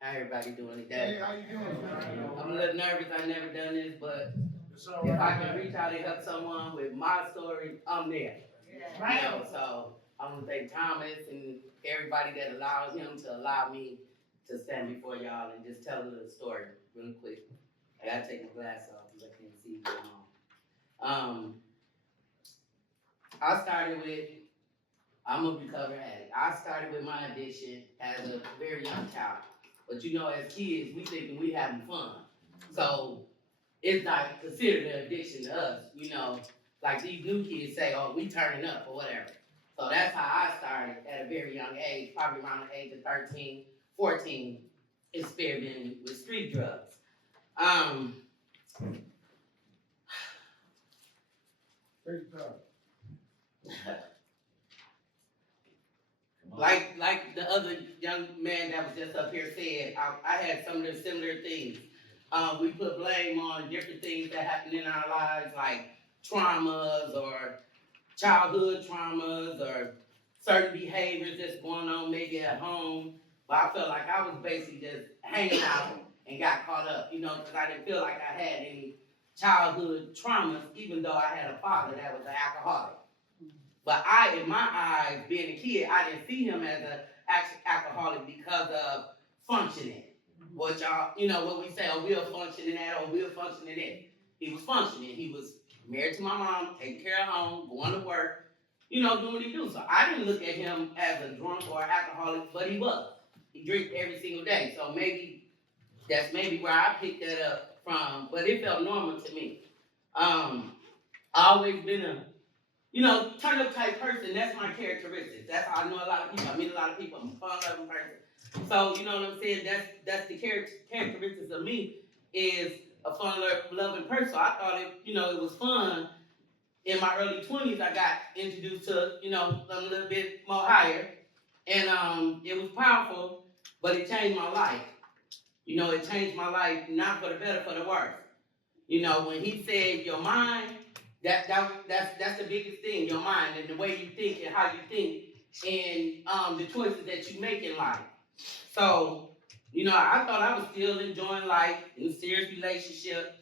How everybody doing today? Hey, how you doing? I'm a little nervous. I've never done this, but It's all if I right. can reach out and help someone with my story, I'm there. Right. So I want to thank Thomas and everybody that allowed him to allow me to stand before y'all and just tell a little story really quick. I gotta take my glass off because I can't see very long. I started with, I'm a recovered addict. I started with my addiction as a very young child. But you know, as kids, we thinking we having fun. So it's not considered an addiction to us, like these new kids say, oh, we turning up or whatever. So that's how I started at a very young age, probably around the age of 13, 14, experimenting with street drugs. Um, like the other young man that was just up here said, I had some of the similar things. We put blame on different things that happen in our lives, like traumas or childhood traumas or certain behaviors that's going on maybe at home. But I felt like I was basically just hanging out and got caught up, because I didn't feel like I had any childhood traumas, even though I had a father that was an alcoholic. But in my eyes, being a kid, I didn't see him as an alcoholic because of functioning. What y'all, what we say, oh, we're functioning at, or we're functioning at. He was functioning. He was married to my mom, taking care of home, going to work, doing what he do. So I didn't look at him as a drunk or alcoholic, but he was. He drank every single day. So that's where I picked that up from, but it felt normal to me. I always been a turn up type person. That's my characteristics. That's how I know a lot of people. I meet a lot of people. I'm a fun loving person. So you know what I'm saying? That's the characteristics of me is a fun loving person. So I thought it was fun. In my early 20s, I got introduced to a little bit more higher, and it was powerful, but it changed my life. It changed my life not for the better, for the worse. When he said your mind, that's the biggest thing, your mind and the way you think and how you think and the choices that you make in life. So, I thought I was still enjoying life in a serious relationship.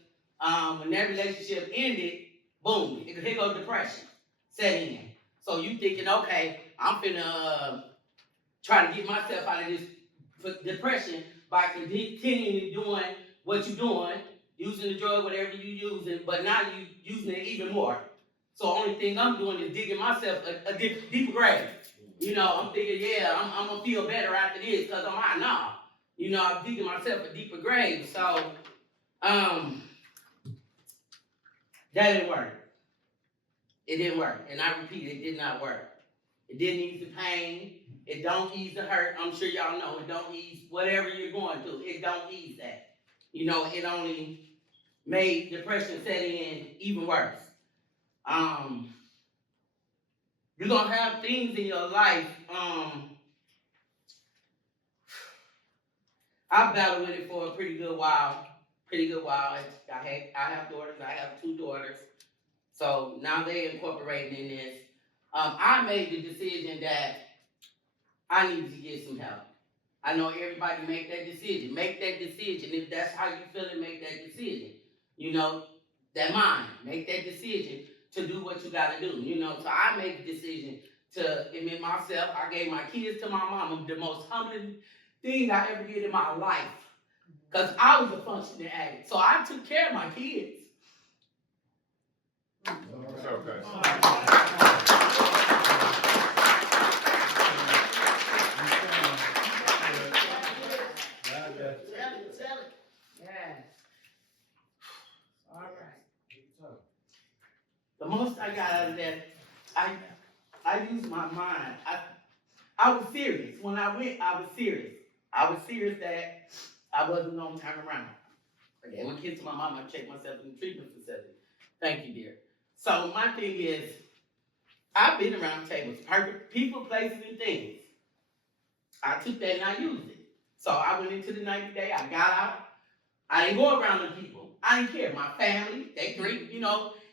When that relationship ended, boom, here goes depression setting in. So you thinking, okay, I'm finna try to get myself out of this depression by continuing doing what you're doing, using the drug, whatever you're using, but now you using it even more. So only thing I'm doing is digging myself a deeper grave. I'm thinking, yeah, I'm gonna feel better after this because I'm out now. I'm digging myself a deeper grave. So that didn't work. It didn't work. And I repeat, it did not work. It didn't ease the pain. It don't ease the hurt. I'm sure y'all know it don't ease whatever you're going through. It don't ease that. It only made depression set in even worse. You're gonna have things in your life. I battled with it for a pretty good while. I have daughters. I have two daughters. So now they incorporating in this. I made the decision that I need to get some help. I know everybody make that decision. Make that decision. If that's how you feel it, make that decision. That mind. Make that decision to do what you gotta do. So I made the decision to admit myself. I gave my kids to my mom. The most humbling thing I ever did in my life. Because I was a functioning addict. So I took care of my kids. It's okay. Tell it. Yes. All right. The most I got out of that, I used my mind. I was serious. When I went, I was serious. I was serious that I wasn't going to turn around. I gave my kids to my mom. I checked myself in the treatment facility. Thank you, dear. So my thing is, I've been around tables, perfect people, places, and things. I took that and I used it. So I went into the 90 day. I got out. I didn't go around the people. I didn't care. My family, they drink,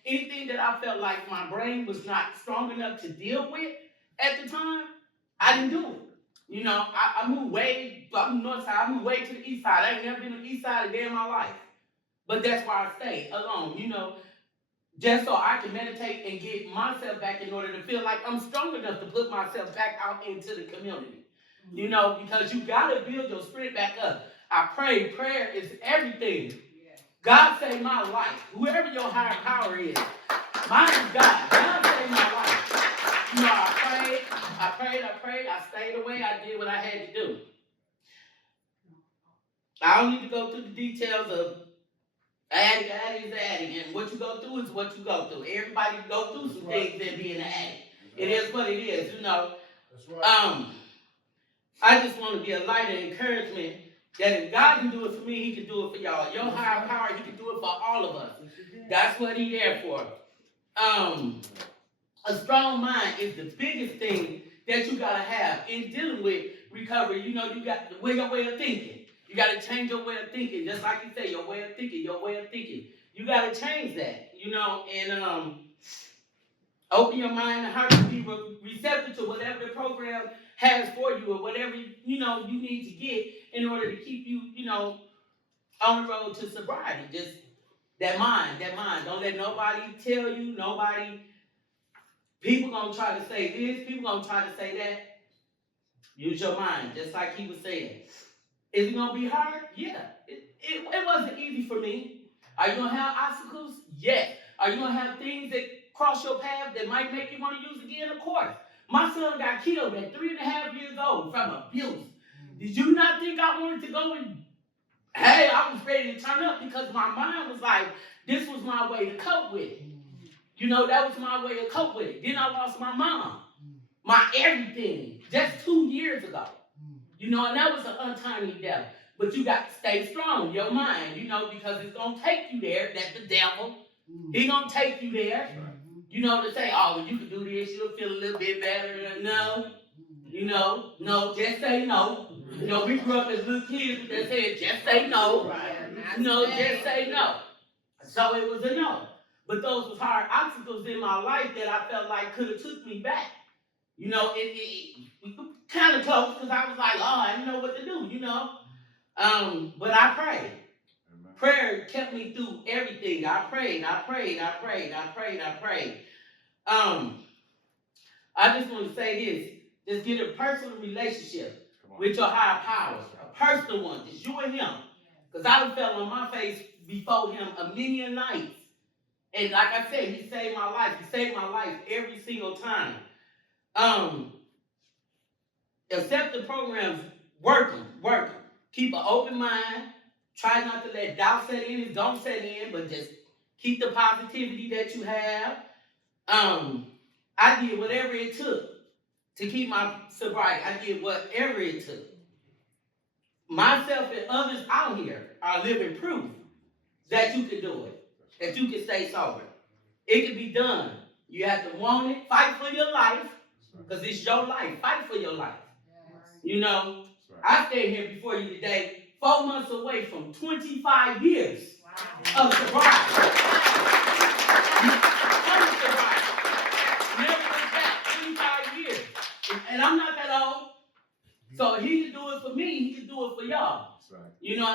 anything that I felt like my brain was not strong enough to deal with at the time, I didn't do it. You know, I moved way, I'm north side, I moved way to the east side. I ain't never been to the east side a day in my life. But that's why I stay alone, you know, just so I can meditate and get myself back in order to feel like I'm strong enough to put myself back out into the community. You know, because you got to build your spirit back up. I pray. Prayer is everything. God saved my life. Whoever your higher power is, mine is God. God saved my life. You know, I prayed. I stayed away. I did what I had to do. I don't need to go through the details of addict, and what you go through is what you go through. Everybody go through some things and being an addict. It is what it is, you know. That's right. I just want to be a light and encouragement that if God can do it for me, he can do it for y'all. Your higher power, he can do it for all of us. That's what he's there for. A strong mind is the biggest thing that you got to have in dealing with recovery. You know, you got your way of thinking. You got to change your way of thinking. Just like you say, your way of thinking. You got to change that, you know, and open your mind and heart to be receptive to whatever the program has for you or whatever, you know, you need to get in order to keep you, you know, on the road to sobriety. Just that mind. Don't let nobody tell you, people gonna try to say this, people gonna try to say that. Use your mind, just like he was saying. Is it gonna be hard? Yeah. It wasn't easy for me. Are you gonna have obstacles? Yes. Are you gonna have things that cross your path that might make you want to use again? Of course. My son got killed at 3.5 years old from abuse. Did you not think I wanted to go and, hey, I was ready to turn up because my mind was like, this was my way to cope with it. You know, that was my way to cope with it. Then I lost my mom, my everything, just 2 years ago. You know, and that was an untimely death. But you got to stay strong, your mind, you know, because it's going to take you there. That's the devil. He's going to take you there. You know, to say, oh, well, you can do this, you'll feel a little bit better. No, you know, no, just say no. You know, we grew up as little kids that said, just say no. No, just say no. So it was a no. But those was hard obstacles in my life that I felt like could have took me back. You know, it kind of close because I was like, oh, I didn't know what to do, you know. But I prayed. Amen. Prayer kept me through everything. I prayed. I just want to say this. Just get a personal relationship with your higher powers. A personal one. Just you and him. Because I done fell on my face before him a million nights. And like I said, he saved my life. He saved my life every single time. Accept the programs. Work them. Keep an open mind. Try not to let doubt set in. It don't set in, but just keep the positivity that you have. I did whatever it took to keep my sobriety. I did whatever it took. Myself and others out here are living proof that you can do it, that you can stay sober. It can be done. You have to want it. Fight for your life, because it's your life. Fight for your life. You know, I stand here before you today, 4 months away from 25 years of sobriety. Never went back, 25 years. And I'm not that old. So he can do it for me, he can do it for y'all. You know,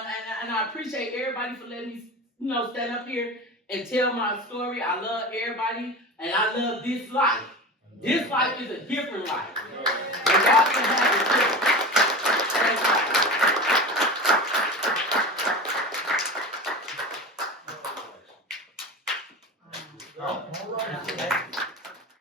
and I appreciate everybody for letting me, you know, stand up here and tell my story. I love everybody, and I love this life. This life is a different life. And y'all can have it too. Thank you. All right.